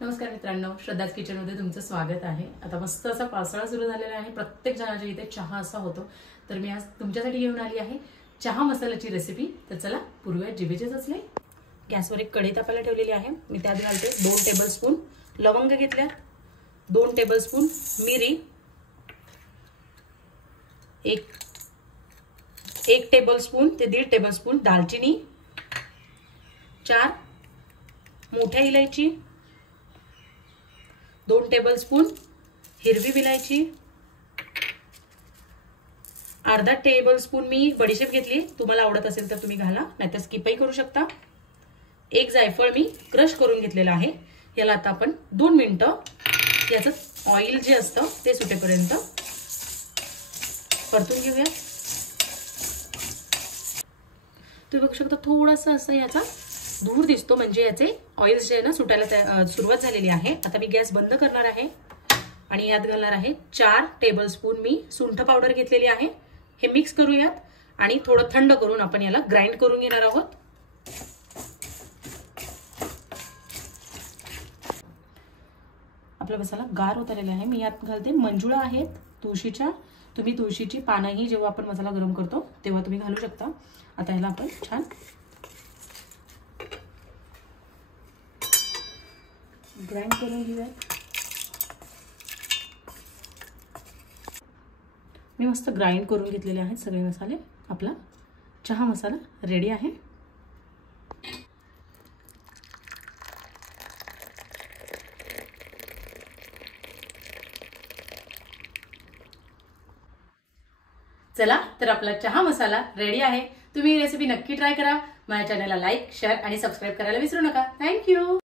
नमस्कार मित्रांनो, श्रद्धाज किचन मध्ये तुमचं स्वागत आहे। आता मस्त असा पावसाळा सुरू झालेला आहे। प्रत्येक जणाच्या इथे चहा असा होतो, तर मी आज तुमच्यासाठी घेऊन आली आहे चहा मसाल्याची रेसिपी। तर चला पूर्वया जिभेचे असले। गॅसवर एक कढई तापायला ठेवलेली आहे। मी त्यात घालते 2 टेबलस्पून लवंग घेतल्या, 2 टेबलस्पून मिरी, 1 टेबलस्पून ते 1.5 टेबलस्पून दालचिनी, 4 मोठ्या इलायची, 2 टेबलस्पून हिरवी विलायची, अर्धा टेबलस्पून मी बडीशेप घेतली। तुम्हाला आवडत असेल तर तुम्ही घाला, नाहीतर स्किपही करू शकता। 1 जायफळ मी क्रश करून घेतलेला आहे। याला आता आपण 2 मिनिटं याचं ऑइल जे असतं ते सुटेपर्यंत परतून घेऊया। तुम्ही बघू शकता थोडासा असा याचा धूर दिसतो, म्हणजे याचे ऑइल जे आहे ना सुटायला सुरुवात झालेली आहे। आता मी गॅस बंद करणार आहे आणि यात घालणार आहे 4 टेबलस्पून मी सुंठ पावडर घेतलेली आहे। हे मिक्स करूयात आणि थोडं थंड करून आपण याला ग्राइंड करून घेणार आहोत। आपला मसाला गार होत आलेला आहे। मी यात घालते मंजुळा आहेत तुळशीच्या। तुम्ही तुळशीची पानंही जेव्हा आपण मसाला गरम करतो तेव्हा तुम्ही घालू शकता। आता याला आपण छान ग्राइंड करून घेऊया। मी मस्त ग्राइंड करून घेतलेले आहेत सगळे मसाले। आपला चहा मसाला रेडी आहे। चला तर आपला चहा मसाला रेडी आहे। तुम्ही ही रेसिपी नक्की ट्राय करा। माझ्या चॅनलला लाईक, शेअर आणि सबस्क्राइब करायला विसरू नका। Thank you.